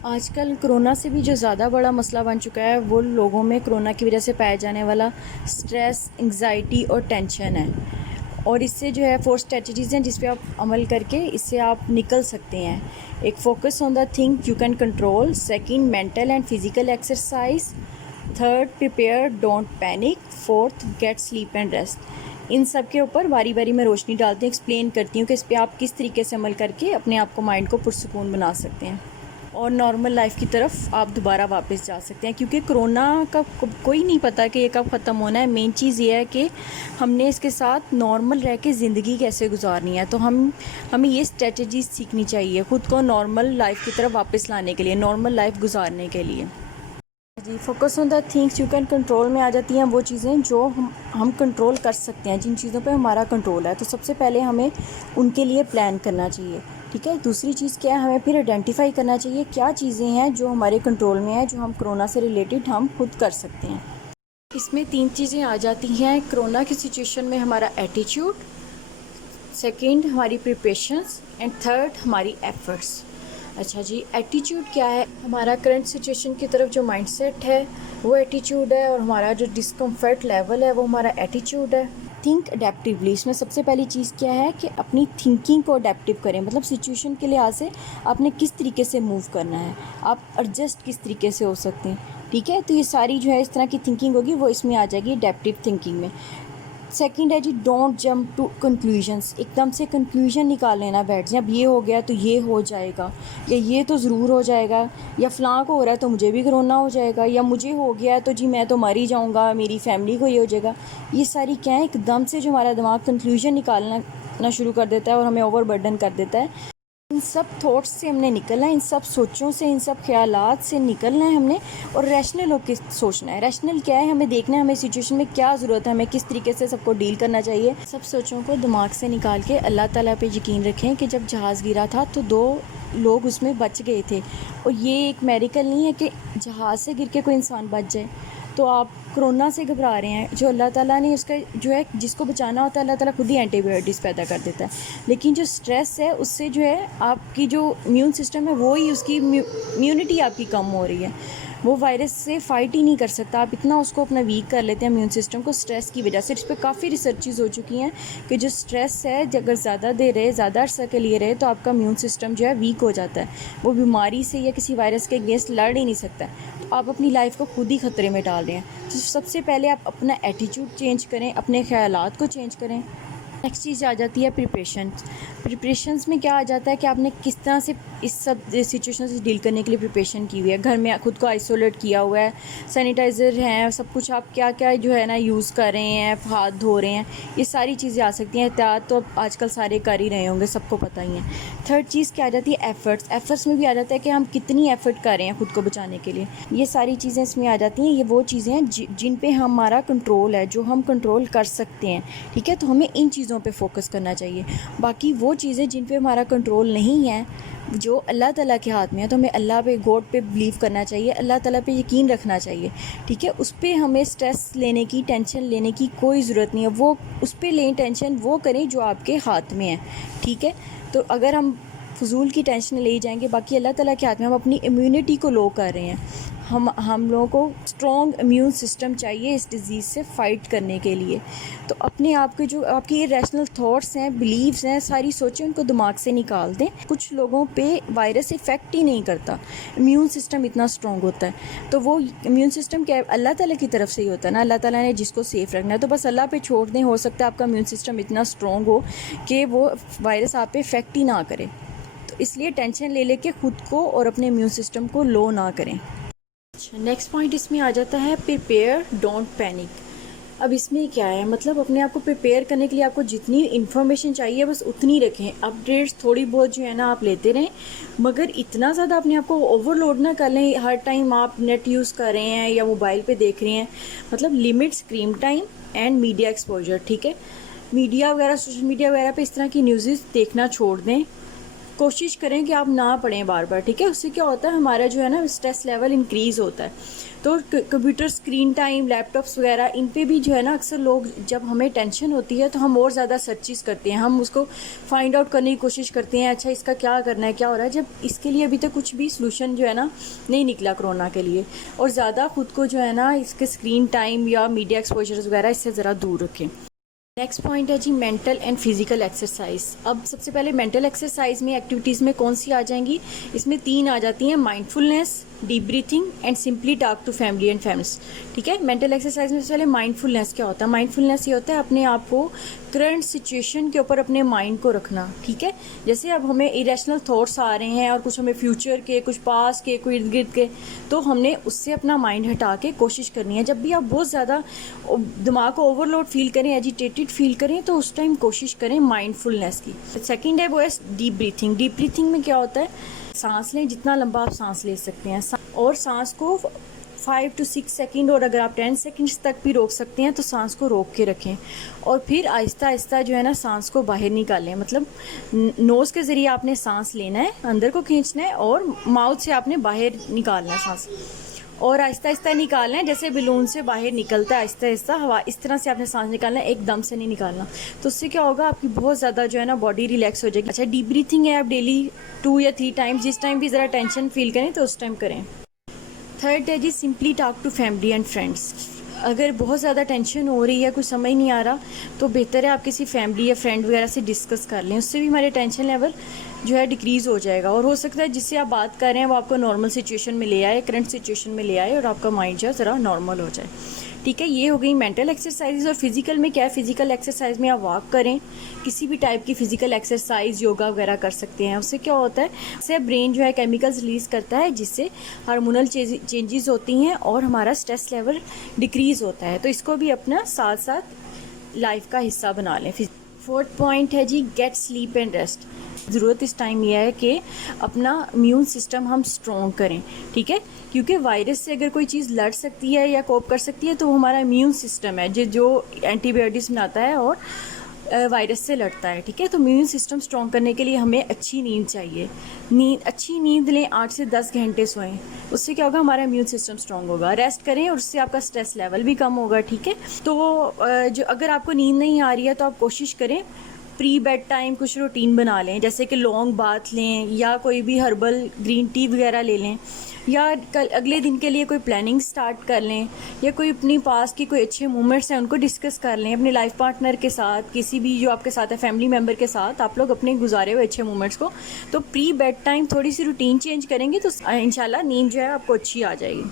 आजकल कोरोना से भी जो ज़्यादा बड़ा मसला बन चुका है वो लोगों में कोरोना की वजह से पाया जाने वाला स्ट्रेस, एंग्जाइटी और टेंशन है। और इससे जो है 4 स्ट्रेटजीज़ हैं जिस पे आप अमल करके इससे आप निकल सकते हैं। एक, focus on the thing you can control. Second, mental and physical exercise. Third, prepare don't panic. Fourth, get sleep and rest. इन सब के ऊपर बारी बारी में रोशनी डालती हूँ, एक्सप्लेन करती हूँ कि इस पर आप किस तरीके से अमल करके अपने आप को, माइंड को पुरसुकून बना सकते हैं और नॉर्मल लाइफ की तरफ आप दोबारा वापस जा सकते हैं। क्योंकि कोरोना का कोई नहीं पता कि ये कब ख़त्म होना है। मेन चीज़ ये है कि हमने इसके साथ नॉर्मल रह के ज़िंदगी कैसे गुजारनी है। तो हमें ये स्ट्रेटजीज सीखनी चाहिए ख़ुद को नॉर्मल लाइफ की तरफ वापस लाने के लिए, नॉर्मल लाइफ गुजारने के लिए। जी, focus on the things you can control में आ जाती हैं वो चीज़ें जो हम कंट्रोल कर सकते हैं, जिन चीज़ों पे हमारा कंट्रोल है। तो सबसे पहले हमें उनके लिए प्लान करना चाहिए, ठीक है। दूसरी चीज़ क्या है, हमें फिर आइडेंटिफाई करना चाहिए क्या चीज़ें हैं जो हमारे कंट्रोल में है, जो हम कोरोना से रिलेटेड हम खुद कर सकते हैं। इसमें 3 चीज़ें आ जाती हैं कोरोना की सिचुएशन में। हमारा एटीट्यूड, सेकंड हमारी प्रिपरेशंस एंड थर्ड हमारी एफर्ट्स। अच्छा जी, एटीट्यूड क्या है? हमारा करंट सिचुएशन की तरफ जो माइंडसेट है वो एटीट्यूड है, और हमारा जो डिस्कम्फर्ट लेवल है वो हमारा एटीट्यूड है। थिंक अडेप्टिवली, इसमें सबसे पहली चीज़ क्या है कि अपनी थिंकिंग को अडेप्टिव करें। मतलब सिचुएशन के लिहाज से आपने किस तरीके से मूव करना है, आप एडजस्ट किस तरीके से हो सकते हैं, ठीक है। तो ये सारी जो है इस तरह की थिंकिंग होगी वो इसमें आ जाएगी अडेप्टिव थिंकिंग में। सेकंड है जी, डोंट जंप टू कंक्लूजन्स। एकदम से कंक्लूजन निकाल लेना बैठ जाए, अब ये हो गया तो ये हो जाएगा, या ये तो ज़रूर हो जाएगा, या फ़लाँ को हो रहा है तो मुझे भी कोरोना हो जाएगा, या मुझे हो गया है तो जी मैं तो मर ही जाऊँगा, मेरी फैमिली को ये हो जाएगा। ये सारी क्या है, एकदम से जो हमारा दिमाग कंक्लूजन निकालना शुरू कर देता है और हमें ओवरबर्डन कर देता है। इन सब थॉट्स से हमने निकलना है, इन सब सोचों से, इन सब ख्यालात से निकलना है हमने, और रैशनल होकर सोचना है। रैशनल क्या है, हमें देखना है हमें सिचुएशन में क्या ज़रूरत है, हमें किस तरीके से सबको डील करना चाहिए। सब सोचों को दिमाग से निकाल के अल्लाह ताला पे यकीन रखें कि जब जहाज़ गिरा था तो 2 लोग उसमें बच गए थे, और ये एक मेडिकल नहीं है कि जहाज़ से गिर के कोई इंसान बच जाए। तो आप कोरोना से घबरा रहे हैं, जो अल्लाह ताला ने उसका जो है जिसको बचाना होता है अल्लाह ताला खुद ही एंटीबायोटिक्स पैदा कर देता है। लेकिन जो स्ट्रेस है उससे जो है आपकी जो इम्यून सिस्टम है वो ही, उसकी इम्यूनिटी आपकी कम हो रही है, वो वायरस से फ़ाइट ही नहीं कर सकता। आप इतना उसको अपना वीक कर लेते हैं इम्यून सिस्टम को स्ट्रेस की वजह से। इस पर काफ़ी रिसर्चेज हो चुकी हैं कि जो स्ट्रेस है अगर ज़्यादा देर रहे, ज़्यादा अर्सा के लिए रहे, तो आपका इम्यून सिस्टम जो है वीक हो जाता है, वो बीमारी से या किसी वायरस के अगेंस्ट लड़ ही नहीं सकता। तो आप अपनी लाइफ को खुद ही ख़तरे में डाल रहे हैं। तो सबसे पहले आप अपना एटीट्यूड चेंज करें, अपने ख़यालात को चेंज करें। नेक्स्ट चीज़ आ जाती है प्रिपरेशंस। प्रिपरेशंस में क्या आ जाता है कि आपने किस तरह से इस सब सिचुएशन से डील करने के लिए प्रिपरेशन की हुई है। घर में खुद को आइसोलेट किया हुआ है, सैनिटाइज़र हैं, सब कुछ आप क्या क्या जो है ना यूज़ कर रहे हैं, हाथ धो रहे हैं, ये सारी चीज़ें आ सकती हैं। एहतियात तो आजकल सारे कर ही रहे होंगे, सबको पता ही है। थर्ड चीज़ क्या आ जाती है, एफ़र्ट्स। एफ़र्ट्स में भी आ जाता है कि हम कितनी एफ़र्ट कर रहे हैं खुद को बचाने के लिए। ये सारी चीज़ें इसमें आ जाती हैं। ये वो चीज़ें हैं जिन पे हमारा कंट्रोल है, जो हम कंट्रोल कर सकते हैं, ठीक है। तो हमें इन चीज़ों पे फोकस करना चाहिए। बाकी वो चीज़ें जिन पे हमारा कंट्रोल नहीं है, जो अल्लाह ताला के हाथ में है, तो हमें अल्लाह पे, गॉड पे बिलीव करना चाहिए, अल्लाह ताला पे यकीन रखना चाहिए, ठीक है। उस पर हमें स्ट्रेस लेने की, टेंशन लेने की कोई ज़रूरत नहीं है। वो उस पर लें टेंशन, वो करें जो आपके हाथ में है, ठीक है। तो अगर हम फ़ुज़ूल की टेंशन ले जाएंगे, बाकी अल्लाह ताला के हाथ में, हम अपनी इम्यूनिटी को लो कर रहे हैं। हम लोगों को स्ट्रॉन्ग इम्यून सिस्टम चाहिए इस डिज़ीज़ से फ़ाइट करने के लिए। तो अपने आप के जो आपकी ये रैशनल थॉट्स हैं, बिलीव्स हैं, सारी सोचें, उनको दिमाग से निकाल दें। कुछ लोगों पे वायरस इफ़ेक्ट ही नहीं करता, इम्यून सिस्टम इतना स्ट्रॉन्ग होता है। तो वो इम्यून सिस्टम क्या है, अल्लाह ताला की तरफ से ही होता है ना। अल्लाह ताला ने जिसको सेफ़ रखना है तो बस अल्लाह पे छोड़ दें। हो सकता है आपका इम्यून सिस्टम इतना स्ट्रॉन्ग हो कि वो वायरस आप पे इफ़ेक्ट ही ना करे। तो इसलिए टेंशन ले लेके ख़ुद को और अपने इम्यून सिस्टम को लो ना करें। नेक्स्ट पॉइंट इसमें आ जाता है प्रिपेयर डोंट पैनिक। अब इसमें क्या है, मतलब अपने आप को प्रिपेयर करने के लिए आपको जितनी इन्फॉर्मेशन चाहिए बस उतनी रखें। अपडेट्स थोड़ी बहुत जो है ना आप लेते रहें, मगर इतना ज़्यादा अपने आप को ओवरलोड ना कर लें। हर टाइम आप नेट यूज़ कर रहे हैं या मोबाइल पे देख रहे हैं, मतलब limit screen time and media exposure, ठीक है। मीडिया वगैरह, सोशल मीडिया वगैरह पे इस तरह की न्यूज़ देखना छोड़ दें। कोशिश करें कि आप ना पढ़ें बार बार, ठीक है। उससे क्या होता है, हमारा जो है ना स्ट्रेस लेवल इंक्रीज़ होता है। तो कंप्यूटर स्क्रीन टाइम, लैपटॉप्स वगैरह, इन पे भी जो है ना अक्सर लोग, जब हमें टेंशन होती है तो हम और ज़्यादा सर्चेस करते हैं, हम उसको फाइंड आउट करने की कोशिश करते हैं, अच्छा इसका क्या करना है, क्या हो रहा है, जब इसके लिए अभी तक कुछ भी सलूशन जो है ना नहीं निकला कोरोना के लिए। और ज़्यादा खुद को जो है ना इसके स्क्रीन टाइम या मीडिया एक्सपोजर्स वगैरह इससे ज़रा दूर रखें। नेक्स्ट पॉइंट है जी मेंटल एंड फिजिकल एक्सरसाइज। अब सबसे पहले मेंटल एक्सरसाइज में एक्टिविटीज़ में कौन सी आ जाएंगी, इसमें 3 आ जाती हैं, mindfulness, deep breathing and simply talk to family and friends, ठीक है। मेंटल एक्सरसाइज में सबसे पहले माइंडफुलनेस क्या होता है, माइंडफुलनेस ये होता है अपने आप को करंट सिचुएशन के ऊपर अपने माइंड को रखना, ठीक है। जैसे अब हमें इरेशनल थॉट्स आ रहे हैं और कुछ हमें फ्यूचर के, कुछ पास्ट के, कोई इर्द गिर्द के, तो हमने उससे अपना माइंड हटा के कोशिश करनी है। जब भी आप बहुत ज़्यादा दिमाग को ओवरलोड फील करें, एजिटेटेड फील करें, तो उस टाइम कोशिश करें माइंडफुलनेस की। सेकंड है वो है डीप ब्रीथिंग। डीप ब्रीथिंग में क्या होता है, सांस लें, जितना लंबा आप सांस ले सकते हैं, और सांस को 5 to 6 सेकेंड, और अगर आप 10 सेकेंड्स तक भी रोक सकते हैं तो सांस को रोक के रखें, और फिर आहिस्ता आहिस्ता जो है ना सांस को बाहर निकालें। मतलब नोज़ के ज़रिए आपने सांस लेना है, अंदर को खींचना है, और माउथ से आपने बाहर निकालना है सांस, और आहिस्ता आहिस्ता निकालना है, जैसे बैलून से बाहर निकलता है आहिस्ता आहिस्ता हवा, इस तरह से आपने सांस निकालना है, एकदम से नहीं निकालना। तो उससे क्या होगा, आपकी बहुत ज़्यादा जो है ना बॉडी रिलैक्स हो जाएगी। अच्छा, डीप ब्रीथिंग है, आप डेली 2 या 3 टाइम्स, जिस टाइम भी ज़रा टेंशन फील करें तो उस टाइम करें। थर्ड है जी simply talk to family and friends. अगर बहुत ज़्यादा टेंशन हो रही है, कुछ समझ नहीं आ रहा, तो बेहतर है आप किसी फैमिली या फ्रेंड वगैरह से डिस्कस कर लें, उससे भी हमारे टेंशन लेवल जो है डिक्रीज़ हो जाएगा, और हो सकता है जिससे आप बात कर रहे हैं वो आपको नॉर्मल सिचुएशन में ले आए, करंट सिचुएशन में ले आए, और आपका माइंड जो है ज़रा नॉर्मल हो जाए, ठीक है। ये हो गई मेंटल एक्सरसाइज। और फिजिकल में क्या है, फिजिकल एक्सरसाइज में आप वॉक करें, किसी भी टाइप की फिजिकल एक्सरसाइज, योगा वगैरह कर सकते हैं। उससे क्या होता है, उससे ब्रेन जो है केमिकल्स रिलीज़ करता है, जिससे हार्मोनल चेंजेस होती हैं और हमारा स्ट्रेस लेवल डिक्रीज़ होता है। तो इसको भी अपना साथ साथ लाइफ का हिस्सा बना लें। फोर्थ पॉइंट है जी गेट स्लीप एंड रेस्ट। ज़रूरत इस टाइम यह है कि अपना इम्यून सिस्टम हम स्ट्रॉन्ग करें, ठीक है, क्योंकि वायरस से अगर कोई चीज़ लड़ सकती है या कोप कर सकती है तो वो हमारा इम्यून सिस्टम है जो एंटीबायोटिक्स बनाता है और वायरस से लड़ता है, ठीक है। तो इम्यून सिस्टम स्ट्रॉन्ग करने के लिए हमें अच्छी नींद चाहिए। अच्छी नींद लें, 8 से 10 घंटे सोएं, उससे क्या होगा, हमारा इम्यून सिस्टम स्ट्रॉन्ग होगा। रेस्ट करें और उससे आपका स्ट्रेस लेवल भी कम होगा, ठीक है। तो जो अगर आपको नींद नहीं आ रही है तो आप कोशिश करें प्री बेड टाइम कुछ रूटीन बना लें, जैसे कि लॉन्ग बाथ लें, या कोई भी हर्बल ग्रीन टी वगैरह ले लें, या कल अगले दिन के लिए कोई प्लानिंग स्टार्ट कर लें, या कोई अपनी पास की कोई अच्छे मोमेंट्स हैं उनको डिस्कस कर लें अपने लाइफ पार्टनर के साथ, किसी भी जो आपके साथ है फैमिली मेम्बर के साथ, आप लोग अपने गुजारे हुए अच्छे मोमेंट्स को। तो प्री बेड टाइम थोड़ी सी रूटीन चेंज करेंगे तो इंशाल्लाह नींद जो है आपको अच्छी आ जाएगी।